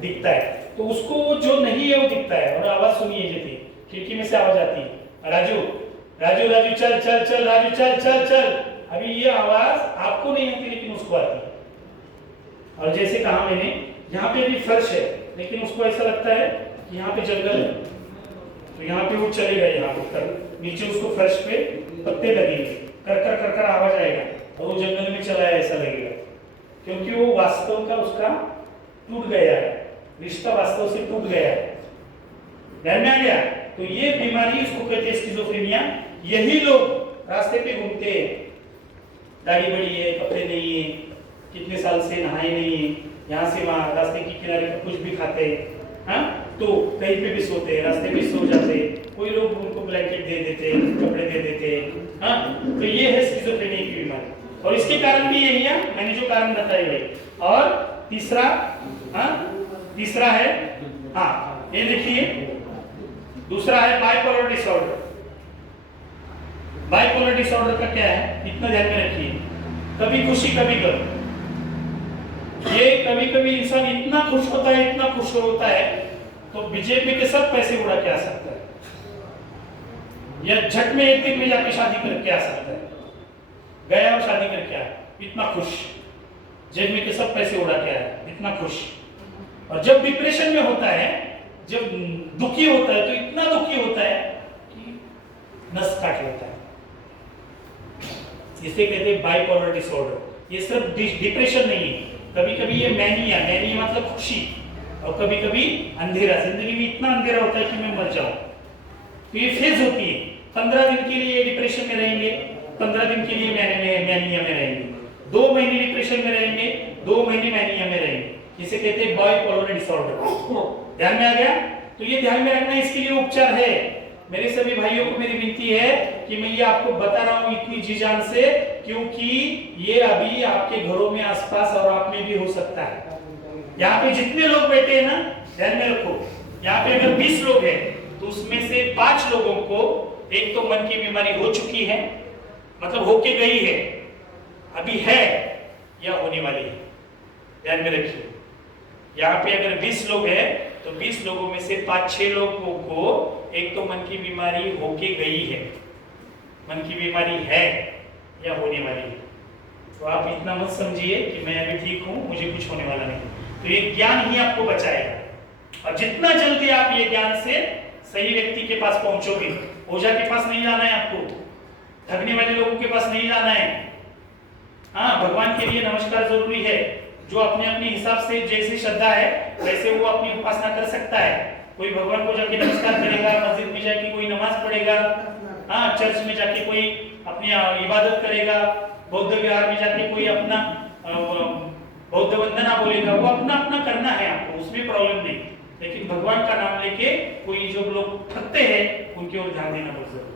दिखता है, तो उसको जो नहीं है वो दिखता है। और आवाज सुनिए जी, खिड़की में से आवाज आती है, राजू राजू राजू चल चल चल, राजू चल चल चल। अभी ये आवाज आपको नहीं आती लेकिन उसको आती है। और जैसे कहा मैंने, यहाँ पे भी फर्श है लेकिन उसको ऐसा लगता है कि यहाँ पे जंगल है, तो यहाँ पे वो चलेगा, यहाँ पर नीचे उसको फर्श पे पत्ते लगेंगे, कर कर कर कर आवाज आएगा और वो जंगल में चला है ऐसा लगेगा, क्योंकि वो वास्तव का उसका टूट गया है, रिश्ता वास्तव से टूट गया है। ध्यान में आ गया? तो ये बीमारी इसको कहते हैं स्किज़ोफ्रेनिया। यही लोग रास्ते पे घूमते हैं, दाढ़ी बड़ी है, कपड़े नहीं है, कितने साल से नहाए नहीं है, यहाँ से वहाँ रास्ते के किनारे पर कुछ भी खाते हैं, हाँ, तो कहीं पे भी सोते हैं, रास्ते पे सो जाते हैं, कोई लोग उनको ब्लैंकेट दे देते हैं, कपड़े दे देते हैं, हाँ, तो ये है स्किज़ोफ्रेनिया की बीमारी। और इसके कारण भी यही है, मैंने जो कारण बताए वही। और तीसरा, हाँ, तीसरा है, हाँ, ये देखिए, दूसरा है बाइपोलर डिसऑर्डर। बाइपोलर डिसऑर्डर का क्या है, इतना ध्यान में रखिए, कभी खुशी कभी गम। ये कभी कभी इंसान इतना खुश होता है, इतना खुश होता है, तो बीजेपी के सब पैसे उड़ा के आ सकता है, या झट में एक दिन में जाके शादी करके आ सकता है, गया और शादी करके आया, इतना खुश, जेब में के सब पैसे उड़ा के आया, इतना खुश। और जब डिप्रेशन में होता है, जब दुखी होता है, तो इतना दुखी होता है कि नस काट लेता है। इसे कहते हैं बाइपोलर डिसऑर्डर। ये सिर्फ डिप्रेशन नहीं है, कभी कभी ये मैनिया, मैनिया मतलब खुशी, और कभी कभी अंधेरा, जिंदगी में इतना अंधेरा होता है कि मैं मर जाऊं। तो ये फेज होती है, 15 दिन के लिए डिप्रेशन में रहेंगे, 15 दिन के लिए मैनिया में रहेंगे, 2 महीने डिप्रेशन में रहेंगे, 2 महीने मैनिया में रहेंगे। इसे कहते हैं बाइपोलर डिसऑर्डर। ध्यान में आ गया? तो ये ध्यान में रखना, इसके लिए उपचार है। मेरे सभी भाइयों को मेरी विनती है कि मैं ये आपको बता रहा हूं इतनी जी जान से, क्योंकि ये अभी आपके घरों में आसपास और आप में भी हो सकता है। यहाँ पे जितने लोग बैठे हैं ना, ध्यान में रखो, यहाँ पे अगर 20 लोग हैं तो उसमें से 5 लोगों को एक तो मन की बीमारी हो चुकी है, मतलब होके गई है, अभी है या होने वाली है। ध्यान में रखिए, यहाँ पे अगर 20 लोग हैं तो 20 लोगों में से 5-6 लोगों को एक तो मन की बीमारी होके गई है, मन की बीमारी है या होने वाली है। तो आप इतना मत समझिए कि मैं अभी ठीक हूँ, मुझे कुछ होने वाला नहीं। तो ये ज्ञान ही आपको बचाएगा, और जितना जल्दी आप ये ज्ञान से सही व्यक्ति के पास पहुंचोगे, ओझा के पास नहीं जाना है आपको, ठगने वाले लोगों के पास नहीं जाना है। हाँ, भगवान के लिए नमस्कार जरूरी है, जो अपने अपने हिसाब से जैसी श्रद्धा है वैसे वो अपनी उपासना कर सकता है। कोई भगवान को जाके नमस्कार करेगा, मस्जिद में जाके कोई नमाज पढ़ेगा, हाँ, चर्च में जाके कोई अपनी इबादत करेगा, बौद्ध विहार में जाके कोई अपना बौद्ध वंदना बोलेगा, वो अपना अपना करना है आपको, उसमें प्रॉब्लम नहीं। लेकिन भगवान का नाम लेके कोई जो लोग ठगते हैं उनकी ओर ध्यान देना बहुत जरूरी है।